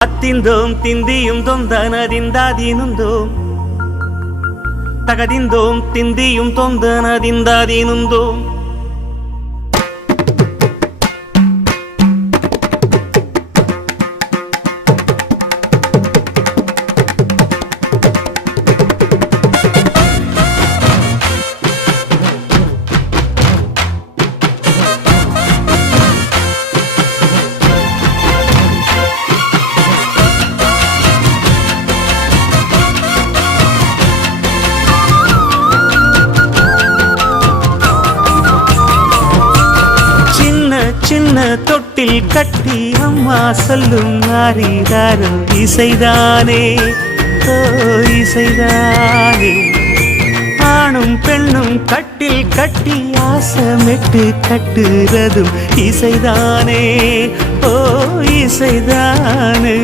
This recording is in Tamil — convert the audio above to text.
அத்திந்தோம் திந்தியும் தொந்தனதிந்தாதீனுந்தோம் தகதிந்தோம் திந்தியும் தொந்தனதிந்தாதீனுந்தோம் சின்ன தொட்டில் கட்டி அம்மா சொல்லும் நாரிதாரும் இசைதானே ஓ இசைதானே ஆணும் பெண்ணும் கட்டில் கட்டி ஆசமிட்டு கட்டுறதும் இசைதானே ஓ இசைதானே